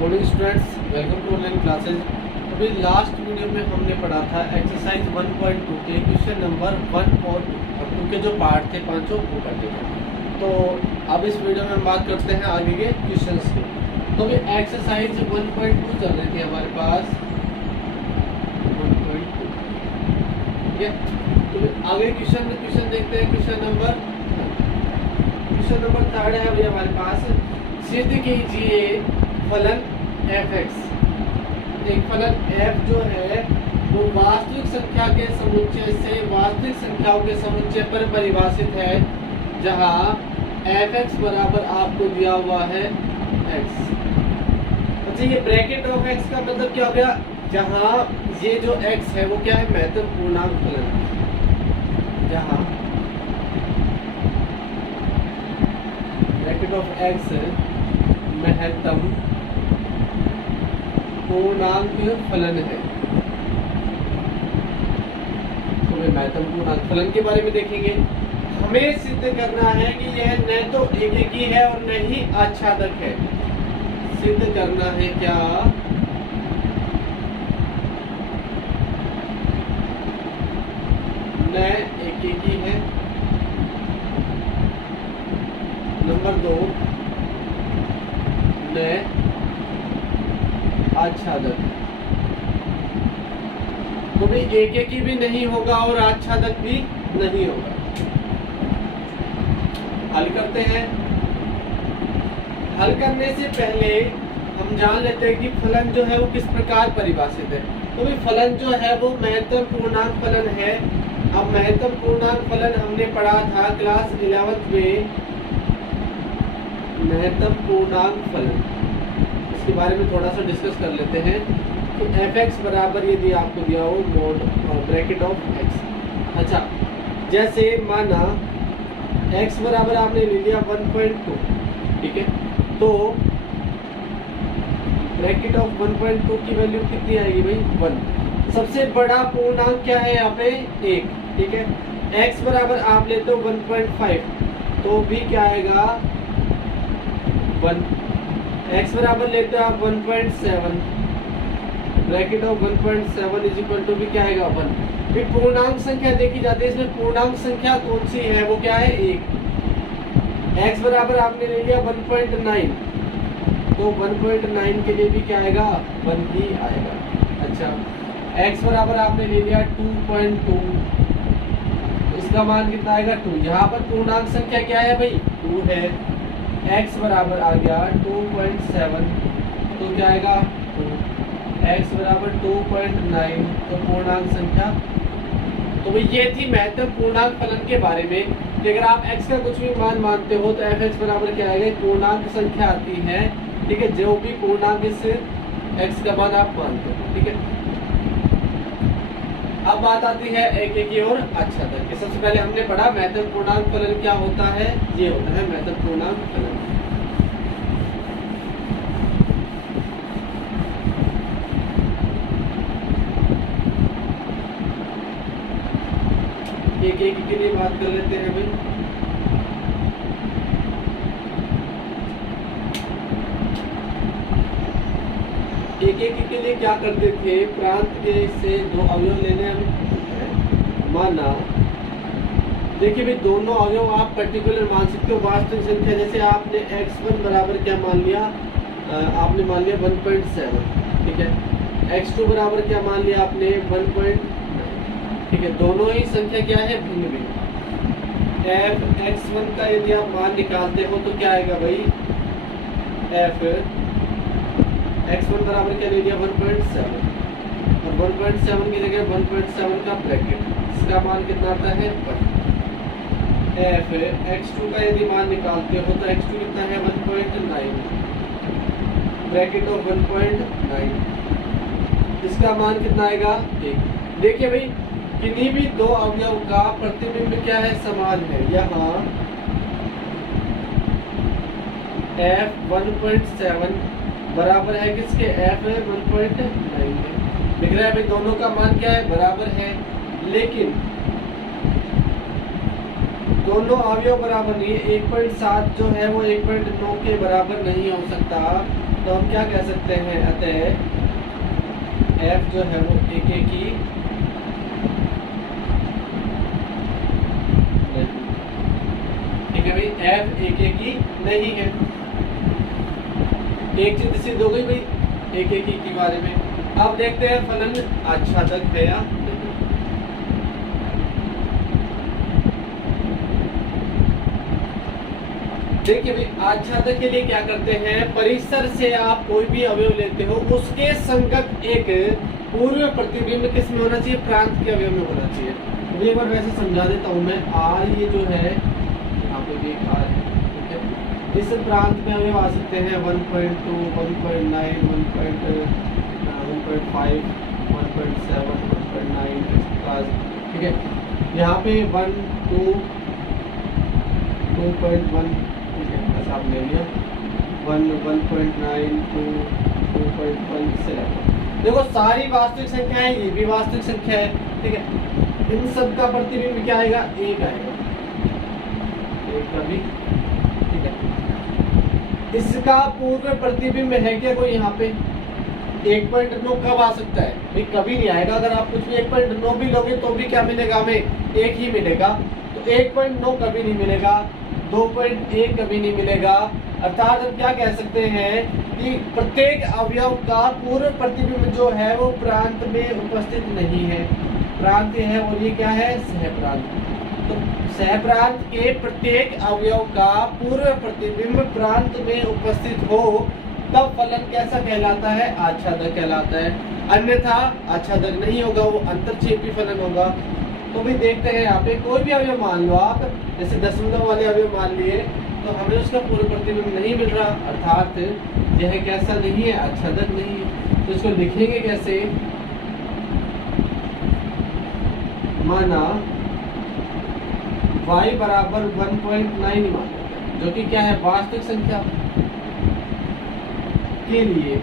Morning students, welcome to online classes. अभी last video में हमने पढ़ा था एक्सरसाइज 1.2 के क्वेश्चन नंबर 1 और 2 के जो पार्ट थे पांचों वो करते थे। तो अब इस वीडियो में हम बात करते हैं आगे के क्वेश्चंस की। तो अभी एक्सरसाइज 1.2 चल रही थी हमारे पास 1.2, ठीक है। तो आगे क्वेश्चन देखते हैं। क्वेश्चन नंबर 3 है अभी हमारे पास। सिद्ध कीजिए फलन f(x). एक फलन f जो है वो वास्तविक संख्या के समुच्चय से वास्तविक संख्याओं के समुच्चय पर परिभाषित है, जहां f(x) बराबर आपको दिया हुआ है x। अच्छा, ये ब्रैकेट ऑफ x का मतलब क्या हो गया? जहां ये जो x है वो क्या है? महत्तम पूर्णांक फलन। जहां ब्रैकेट ऑफ x महत्तम पूर्णांक फलन है। तो महत्तम पूर्णांक फलन के बारे में देखेंगे। हमें सिद्ध करना है कि यह न तो एकेकी है और न ही आच्छादक है। सिद्ध करना है क्या? न एकेकी है। नंबर 2, न आच्छादक। तो भी एकेकी भी नहीं होगा और आच्छादक भी नहीं होगा। हल करते हैं। हल करने से पहले हम जान लेते हैं कि फलन जो है वो किस प्रकार परिभाषित है। तो भी फलन जो है वो महत्तम पूर्णांक फलन है। अब महत्तम पूर्णांक फलन हमने पढ़ा था क्लास 11th में। महत्तम पूर्णांक फलन के बारे में थोड़ा सा डिस्कस कर लेते हैं कि f(x) बराबर यदि आपको दिया हो मोड ब्रैकेट ऑफ x। अच्छा, जैसे माना x बराबर आपने ले लिया 1.2, ठीक है। तो ब्रैकेट ऑफ 1.2 की वैल्यू कितनी आएगी भाई? 1। सबसे बड़ा पूर्णांक क्या है यहाँ पे? 1, ठीक है। x बराबर आप लेते हो 1.5, तो भी क्या आएगा? 1। x बराबर लेते हो आप 1.7, bracket of 1.7 is equal to भी क्या आएगा? 1। फिर पूर्णांक संख्या देखी जाती है। इसमें पूर्णांक संख्या कौन सी है? वो क्या है? 1। x बराबर आपने ले लिया 1.9, तो 1.9 के लिए भी क्या आएगा? 1 ही आएगा। अच्छा, x बराबर आपने ले लिया 2.2, इसका मान कितना आएगा? 2। यहाँ पर पूर्णांक संख्या क्या है भाई? 2 है। x बराबर आ गया 2.7, तो क्या आएगा? 2। x बराबर 2.9, तो पूर्णांक संख्या। तो भाई ये थी महत्तम पूर्णांक फलन के बारे में कि अगर आप x का कुछ भी मान मानते हो तो f(x) बराबर क्या आएगा? पूर्णांक संख्या आती है, ठीक है। जो भी पूर्णांक से x का मान आप मानते हो, ठीक है। अब बात आती है एकेकी और आच्छादक की। सबसे पहले हमने पढ़ा महत्तम पूर्णांक फलन क्या होता है? ये होता है महत्तम पूर्णांक फलन। एकेकी के लिए बात कर लेते हैं भाई। एकेकी के लिए क्या करते थे? प्रांत के से 2 अवयव लेने हैं। माना देखिए भाई, दोनों अवयव आप पर्टिकुलर मान सकते हो वास्तविक संख्या। जैसे आपने x1 बराबर क्या मान लिया? आपने मान लिया 1.7, ठीक है। x2 बराबर क्या मान लिया आपने? 1.9, ठीक है। दोनों ही संख्या क्या है? भिन्न भिन्न। f(x1) का यदि आप मान निकालते हो तो क्या आएगा भाई? x1 बराबर क्या ले लिया? 1.7, और 1.7 की जगह 1.7 का ब्रैकेट, इसका मान कितना आता है? 1। x2 का यदि मान निकालते हो तो x2 कितना है? 1.9, ब्रैकेट ऑफ 1.9, इसका मान कितना आएगा? 1। देखिए भाई, किन्हीं भी 2 अवयव का प्रतिबिंब क्या है? समान है। यहाँ f(1.7) बराबर है किसके? f(1.9) दिख रहा है भाई। दोनों का मान क्या है? बराबर है। लेकिन दोनों अवयव बराबर नहीं है, 1.7 जो है वो 1.9 के बराबर नहीं हो सकता, तो हम क्या कह सकते हैं, अतः f जो है वो एक की ठीक है भाई, f एक की नहीं है। एक चीज सिद्ध हो गई भाई एक की बारे में। अब देखते हैं फलन आच्छादक है या नहीं। देखिए भाई आच्छादक के लिए क्या करते हैं, परिसर से आप कोई भी अवयव लेते हो उसके संगत एक पूर्व प्रतिबिंब किस में होना चाहिए, प्रांत के अवयव में होना चाहिए। तो एक बार वैसे समझा देता हूं मैं, आर ये जो है यहाँ पे भी आर है, ठीक है। इस प्रांत में अवयव आ सकते हैं 1.2, 1.9, 1.5, 1.7, 1.9, ठीक है। यहाँ पे 1, 2, 2.1 आप ले लिया, 1, 1.9, 2, 2.1 से देखो सारी वास्तविक संख्या है, ये भी वास्तविक संख्या है, ठीक है। इन सब का प्रतिबिंब क्या आएगा, एक आएगा, एक का भी, ठीक है। इसका पूर्व प्रतिबिंब है क्या कोई यहाँ पे, 1.9 कब आ सकता है भाई, कभी नहीं आएगा। अगर आप कुछ भी 1.9 भी लोगे तो भी क्या मिलेगा हमें, एक ही मिलेगा। तो 1.9 कभी नहीं मिलेगा, 2.1 कभी नहीं मिलेगा। अर्थात हम क्या कह सकते हैं कि प्रत्येक अवयव का पूर्व प्रतिबिंब जो है वो प्रांत में उपस्थित नहीं है। प्रांत है और ये क्या है, सहप्रांत। तो सहप्रांत के प्रत्येक अवयव का पूर्व प्रतिबिंब प्रांत में उपस्थित हो तब फलन कैसा कहलाता है, आच्छादक कहलाता है। अन्यथा आच्छादक नहीं होगा, वो अंतरक्षेपी फलन होगा। तो भी देखते हैं यहाँ पे कोई भी अवयव मान लो आप, जैसे दशमलव वाले अवयव मान लिए, तो हमें उसका पूर्व प्रतिबिंब नहीं मिल रहा, अर्थात यह कैसा नहीं है, आच्छादक नहीं है। तो इसको लिखेंगे कैसे, माना y बराबर 1.9 मान, जो कि क्या है, वास्तविक संख्या के लिए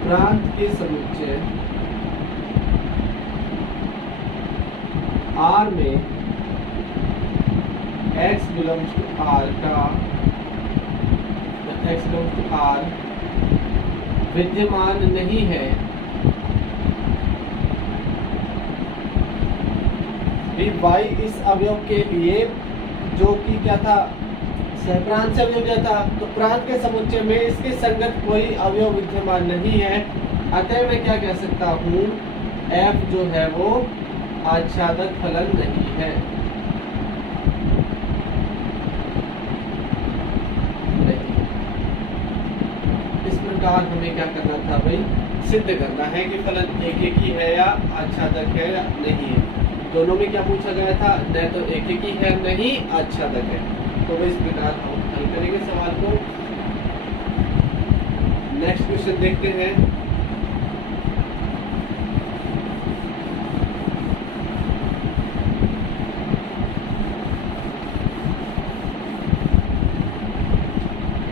प्रांत के समुच्चय R में x बिलोंग्स टू R का x बिलोंग्स टू R विद्यमान नहीं है, y इस अवयव के लिए जो कि क्या था, सहप्रांत से अवयव क्या था, तो प्रांत के समुच्चय में इसके संगत कोई अवयव विद्यमान नहीं है। अतः मैं क्या कह सकता हूँ, f जो है वो आच्छादक फलन नहीं है। इस प्रकार हमें क्या करना था भाई, सिद्ध करना है कि फलन एक ही है या आच्छादक है या नहीं है। दोनों में क्या पूछा गया था, न तो एक ही है नहीं आच्छादक है। तो इस प्रकार हम हल करेंगे सवाल को। नेक्स्ट क्वेश्चन देखते हैं।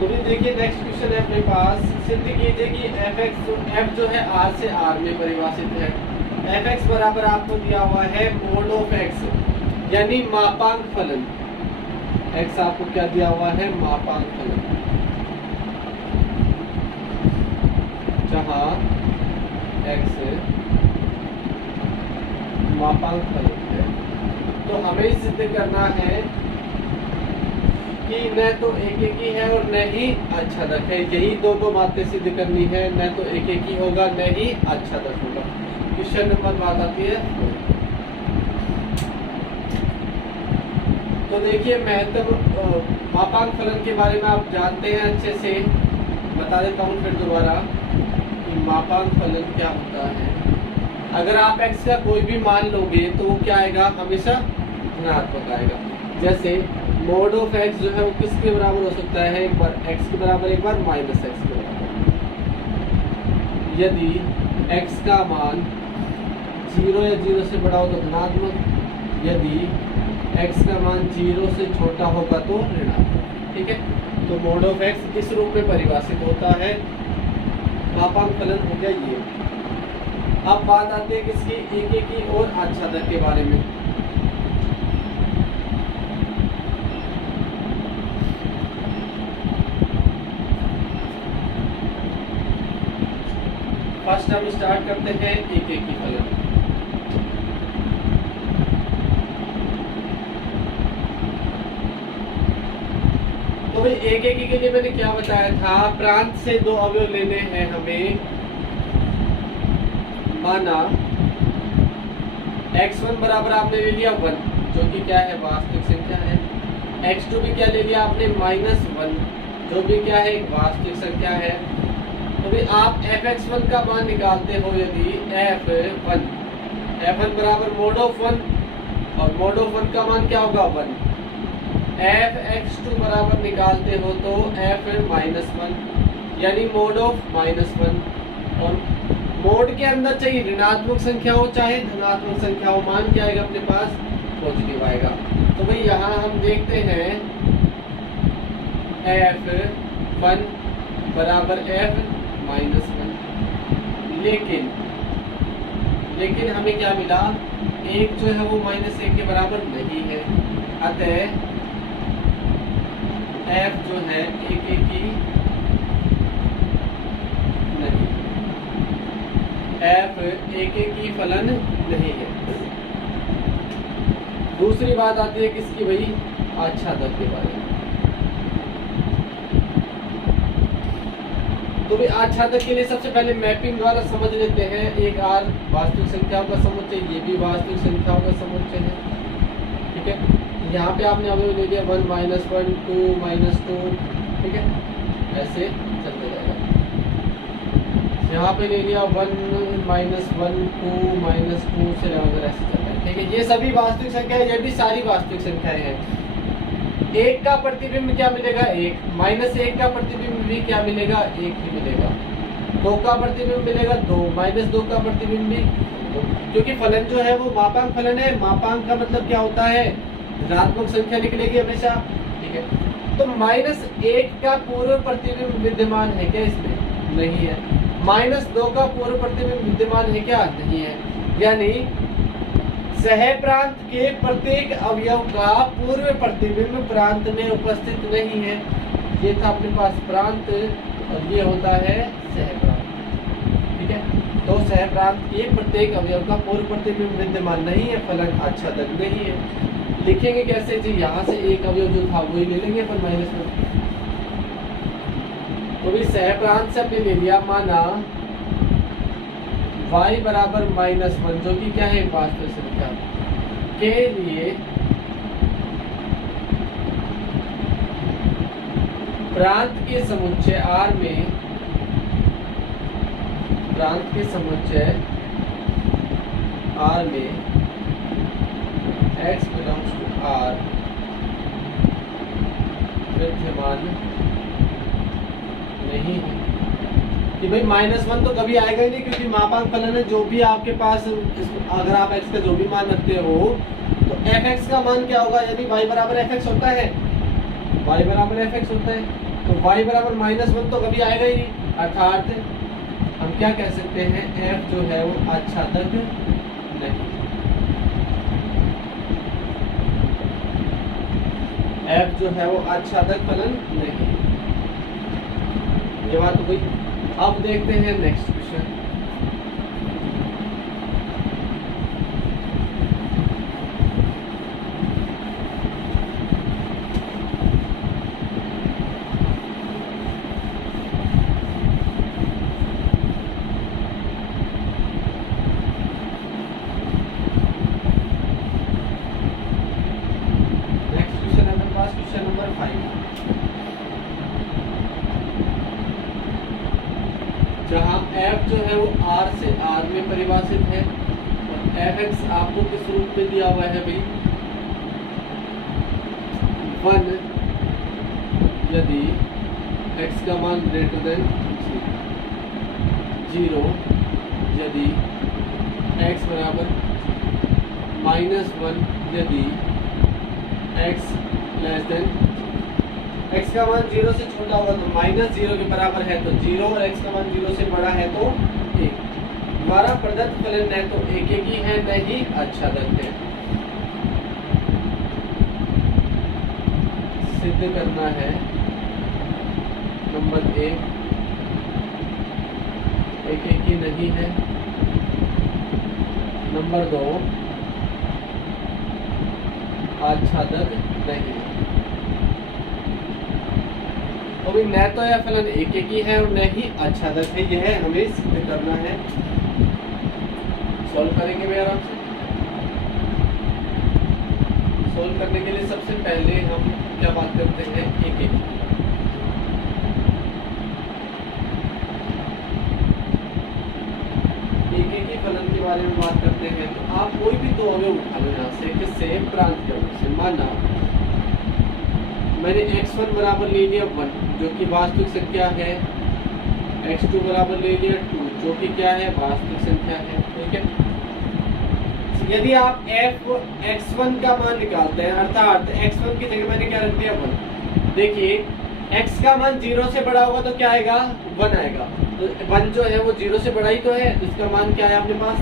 तो भी देखिए नेक्स्ट क्वेश्चन है अपने पास, सिद्ध कीजिए कि f जो है r से r में परिभाषित है। fx बराबर आपको दिया हुआ है मोड ऑफ x, यानी मापांक फलन। x आपको क्या दिया हुआ है, मापांक फलन, जहां x मापांक फलन है। तो हमें सिद्ध करना है कि न तो एक ही है और न ही आच्छादक है। यही दो बातें सिद्ध करनी है, न तो एक ही होगा न ही आच्छादक होगा। क्वेश्चन नंबर बात आती है। तो देखिए महत्व मापांक फलन के बारे में आप जानते हैं अच्छे से, बता देता हूँ फिर दोबारा कि मापांक फलन क्या होता है। अगर आप x का कोई भी मान लोगे तो वो क्या आएगा, हमेशा धनात्मक आएगा। जैसे मोड ऑफ x जो है वो किसके बराबर हो सकता है, एक बार x के बराबर, एक बार माइनस x के बराबर। यदि x का मान 0 या 0 से बड़ा हो तो धनात्मक, यदि x का मान 0 से छोटा होगा तो ऋणात्मक। ठीक है, तो मोड ऑफ x इस रूप में परिभाषित होता है। मापांक फलन हो गया ये। अब बात आती है किसकी, एक एक की और आच्छादक के बारे में। फर्स्ट हम स्टार्ट करते हैं एक एक की फलन। तो भाई एक एक के लिए मैंने क्या बताया था, प्रांत से दो अवयव लेने हैं हमें। माना x1 बराबर आपने ले लिया 1, जो कि क्या है, वास्तविक संख्या है। x2 भी क्या ले लिया आपने, -1, जो भी क्या है, एक वास्तविक संख्या है। तो भी आप fx1 का मान निकालते हो, यदि f1 बराबर mod of 1, और mod of 1 का मान क्या होगा 1। fx2 बराबर निकालते हो तो f -1, यानी mod of -1। और मोड के अंदर चाहे ऋणात्मक संख्या हो चाहे धनात्मक संख्या हो, मान क्या आएगा अपने पास, पॉजिटिव आएगा। तो भाई यहाँ हम देखते हैं f1 बराबर f -1, लेकिन हमें क्या मिला, एक जो है वो -1 के बराबर नहीं है। अतः f जो है एक की नहीं, f एक की फलन नहीं है। दूसरी बात आती है किसकी भाई, आच्छादक के बारे में। तो भी आच्छादक के लिए सबसे पहले मैपिंग द्वारा समझ लेते हैं। एक R वास्तविक संख्याओं का समुच्चय, ये भी वास्तविक संख्याओं का समुच्चय है, ठीक है। यहाँ पे आपने अवयव ले लिया 1 -1 2 -2, ठीक है, ऐसे चलते जाएगा। यहाँ पे ले लिया 1 -1 2 -2 से लगाकर ऐसे चलता है, ठीक है। ये सभी वास्तविक संख्या है, ये भी सारी वास्तविक संख्याएं हैं। एक का प्रतिबिंब क्या मिलेगा, 1। -1 का प्रतिबिंब भी क्या मिलेगा, 1 ही मिलेगा। 2 का प्रतिबिंब मिलेगा 2, -2 का प्रतिबिंब भी 2, क्योंकि फलन जो है वो मापांक फलन है। मापांक का मतलब क्या होता है, ऋणात्मक संख्या निकलेगी हमेशा, ठीक है। तो -1 का पूर्व प्रतिबिंब विद्यमान है क्या, इसमें नहीं है। -2 का पूर्व प्रतिबिंब विद्यमान है क्या, नहीं है। यानी सहप्रांत के प्रत्येक अवयव का पूर्व प्रतिबिंब प्रांत में उपस्थित नहीं है। ये था अपने पास प्रांत, और ये होता है सहप्रांत, ठीक है। तो सहप्रांत के प्रत्येक अवयव का पूर्व प्रतिबिंब विद्यमान नहीं है, फलन आच्छादक नहीं है। लिखेंगे कैसे जी, यहाँ से एक अवयव जो था वही ले लेंगे अपन -1। तो भी सहप्रांत से हमने ले लिया, माना y बराबर -1, जो कि क्या है, वास्तविक संख्या के लिए प्रांत के समुच्चय R में, प्रांत के समुच्चय R में x बिलोंग्स टू R विद्यमान नहीं है। कि भाई -1 तो कभी आएगा ही नहीं, क्योंकि मापांक फलन है। जो भी आपके पास, अगर आप x का जो भी मान रखते हो तो fx का मान क्या होगा, यदि y बराबर fx होता है, y बराबर fx होता है, तो y बराबर -1 तो कभी आएगा ही नहीं। अर्थात हम क्या कह सकते हैं, f जो है वो आच्छादक नहीं, f जो है वो आच्छादक फलन नहीं। ये बात हो गई। अब देखते हैं नेक्स्ट क्वेश्चन। नेक्स्ट क्वेश्चन है मेरे पास, क्वेश्चन नंबर 5, जहाँ f जो है वो R से R में परिभाषित है, और fx आपको किस रूप में दिया हुआ है भाई, 1 यदि x का मान ग्रेटर देन 0, यदि x बराबर -1, यदि x लेस देन, x का मान 0 से छोटा होगा तो -0 के बराबर है तो 0, और x का मान 0 से बड़ा है तो 1। द्वारा प्रदत्त फलन न तो एक एक ही है न ही आच्छादक है। सिद्ध करना है नंबर 1 एक एक ही नहीं है, नंबर 2 आच्छादक नहीं है। तो भी न तो यह फलन एक एक ही है और न ही आच्छादक है, यह हमें सिद्ध करना है। सॉल्व करेंगे भैया आराम से। सॉल्व करने के लिए सबसे पहले हम क्या बात करते हैं, एक एक फलन के बारे में बात करते हैं। तो आप कोई भी दो अवयव उठा लो यहाँ से, किससे, प्रांत के अवयव से। माना मैंने x1 बराबर ले लिया 1 जो कि वास्तविक संख्या है, x2 बराबर ले लिया 2 जो कि क्या है, वास्तविक संख्या है। ठीक है, यदि आप x1 का मान निकालते हैं, अर्थात x1 की जगह मैंने क्या रख दिया 1। देखिए x का मान 0 से बड़ा होगा तो क्या आएगा, 1 आएगा। तो 1 जो है वो 0 से बड़ा ही तो है, तो इसका मान क्या है अपने पास,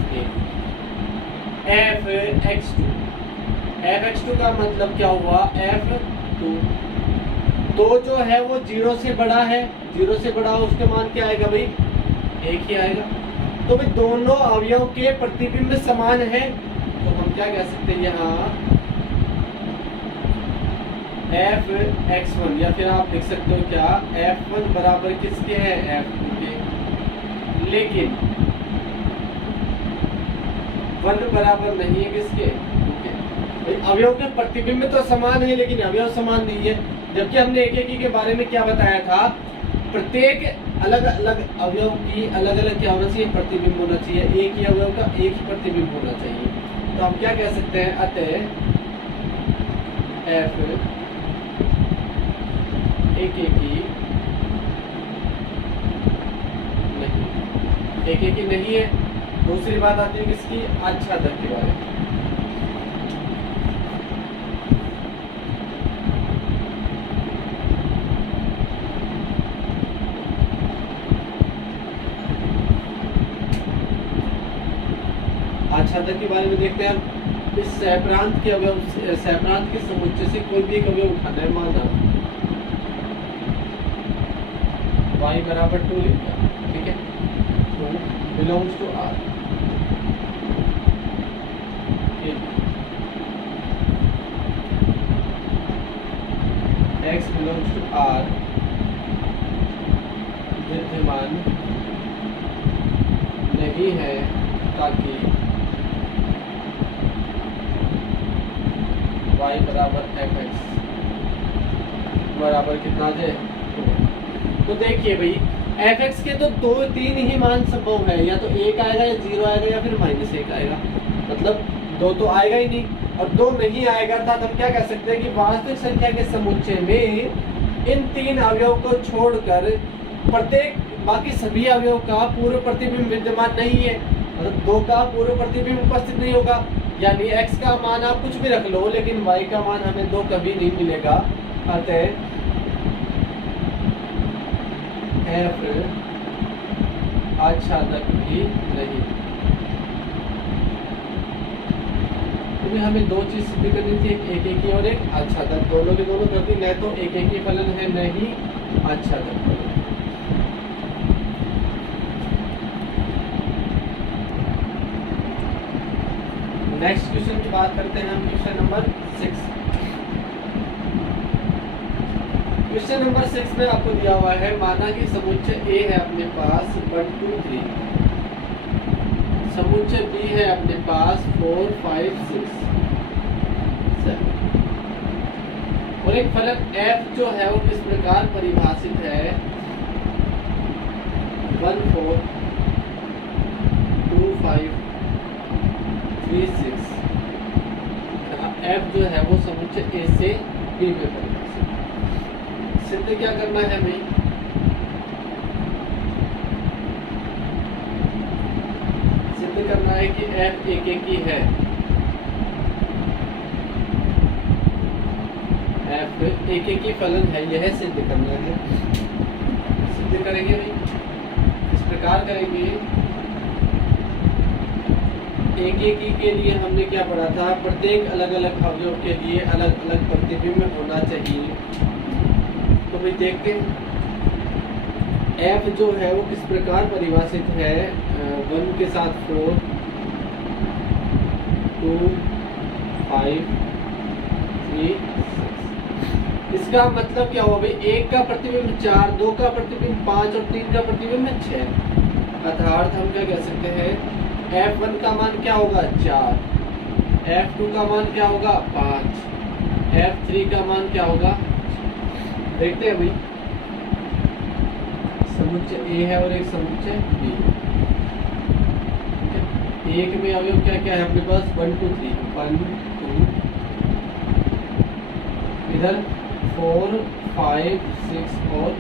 fx2 का मतलब क्या हुआ, f2। तो जो है वो 0 से बड़ा है, 0 से बड़ा हो उसका मान क्या आएगा भाई, 1 ही आएगा। तो भाई दोनों अवयव के प्रतिबिंब समान है, तो हम क्या कह सकते हैं यहाँ fx1, या फिर आप लिख सकते हो क्या, f1 बराबर किसके है, f2 के। लेकिन 1 बराबर नहीं है किसके, अवयव के प्रतिबिंब तो समान है लेकिन अवयव समान नहीं है। जबकि हमने एक एक के बारे में क्या बताया था, प्रत्येक अलग अलग अवयव की अलग अलग क्या होना चाहिए, प्रतिबिंब होना चाहिए। एक ही अवयव का एक ही प्रतिबिंब होना चाहिए। तो हम क्या कह सकते हैं, अतः f एक एक ही नहीं, एक एक ही नहीं है। दूसरी बात आती है किसकी, आच्छादक के बारे में। आच्छादक के बारे में देखते हैं हम। इस सहप्रांत के अवयव, सहप्रांत के समुच्चय से कोई भी एक अवयव उठाना है। माना y बराबर 2 लिखा, ठीक है, 2 belongs to R। x belongs to R विद्यमान नहीं है, ताकि y बराबर fx बराबर कितना है, तो देखिए भाई fx के तो 2-3 ही मान संभव है, या तो 1 आएगा या 0 आएगा या फिर -1 आएगा। मतलब 2 तो आएगा ही नहीं, और 2 नहीं आएगा था तो हम क्या कह सकते हैं कि वास्तविक संख्या के समुच्चय में इन 3 अवयव को छोड़कर प्रत्येक बाकी सभी अवयव का पूर्व प्रतिबिंब विद्यमान नहीं है। मतलब 2 का पूर्व प्रतिबिंब उपस्थित नहीं होगा। यानी x का मान आप कुछ भी रख लो, लेकिन y का मान हमें 2 कभी नहीं मिलेगा। अतः f आच्छादक भी नहीं। तो हमें 2 चीज सिद्ध करनी थी, एक एक ही और एक आच्छादक। दोनों के दोनों करती, न तो एक एक ही फलन है न ही आच्छादक फलन। नेक्स्ट क्वेश्चन की बात करते हैं हम, क्वेश्चन नंबर 6। क्वेश्चन नंबर 6 में आपको दिया हुआ है, माना कि समुच्चय A है अपने पास 1 2 3, समुच्चय B है अपने पास 4 5 6 7, और एक फलन f जो है वो किस प्रकार परिभाषित है, 1 4 2 5 3 6। f जो है वो समुच्चय A से B में परिभाषित। सिद्ध क्या करना है हमें, सिद्ध करना है कि f एक एक ही है, f एक एक ही फलन है, यह सिद्ध करना है। सिद्ध करेंगे भाई, इस प्रकार करेंगे एक एक ही के लिए हमने क्या पढ़ा था, प्रत्येक अलग अलग अवयव के लिए अलग अलग प्रतिबिंब होना चाहिए। तो भाई देखते हैं f जो है वो किस प्रकार परिभाषित है, 1 के साथ 4, 2, 5, 3, 6। इसका मतलब क्या हुआ भाई, 1 का प्रतिबिंब 4, 2 का प्रतिबिंब 5 और 3 का प्रतिबिंब 6। अर्थात हम क्या कह सकते हैं, f1 का मान क्या होगा 4, f2 का मान क्या होगा 5, f3 का मान क्या होगा। देखते हैं भाई, समुच्चय A है और एक समुच्चय B। एक में अवयव क्या क्या है अपने पास, 1 2 3, 1 2, इधर 4 5 6 और,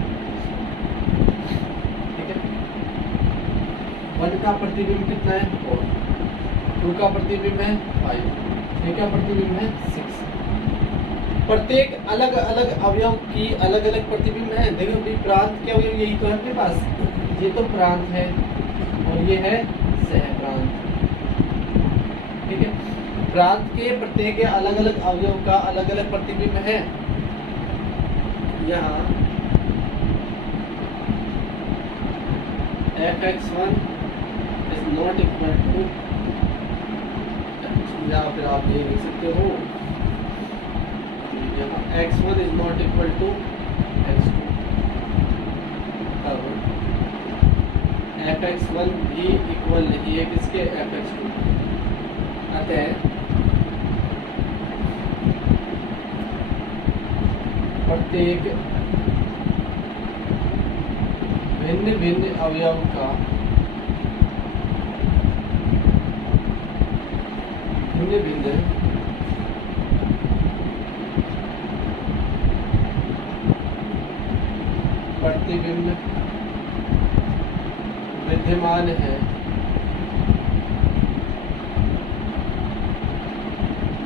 ठीक है। 1 का प्रतिबिंब कितना है 4, 2 का प्रतिबिंब है 5, 3 का प्रतिबिंब है 6। प्रत्येक अलग अलग अवयव की अलग अलग प्रतिबिंब है। देखो भी प्रांत के अवयव यही तो है अपने पास, ये तो प्रांत है और ये है सह प्रांत, ठीक है। प्रांत के प्रत्येक अलग अलग अवयव का अलग अलग प्रतिबिंब है। यहाँ fx1 is not equal to, या फिर आप ये लिख सकते हो, यहाँ x1 is not equal to x2, अब fx1 भी इक्वल नहीं है किसके, fx2। अतः प्रत्येक भिन्न भिन्न अवयव का भिन्न भिन्न प्रतिबिंब विद्यमान है।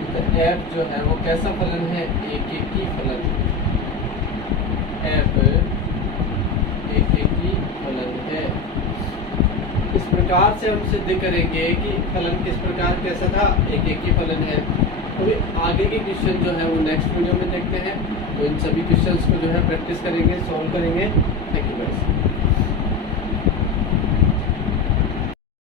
तो f जो है वो कैसा फलन है, एक एक ही फलन, f एक एक ही फलन है। इस प्रकार से हम सिद्ध करेंगे कि फलन किस प्रकार कैसा था, एक एक ही फलन है। तो आगे के क्वेश्चन जो है वो नेक्स्ट वीडियो में देखते हैं। तो इन सभी क्वेश्चंस को जो है प्रैक्टिस करेंगे, सॉल्व करेंगे। Thank you guys.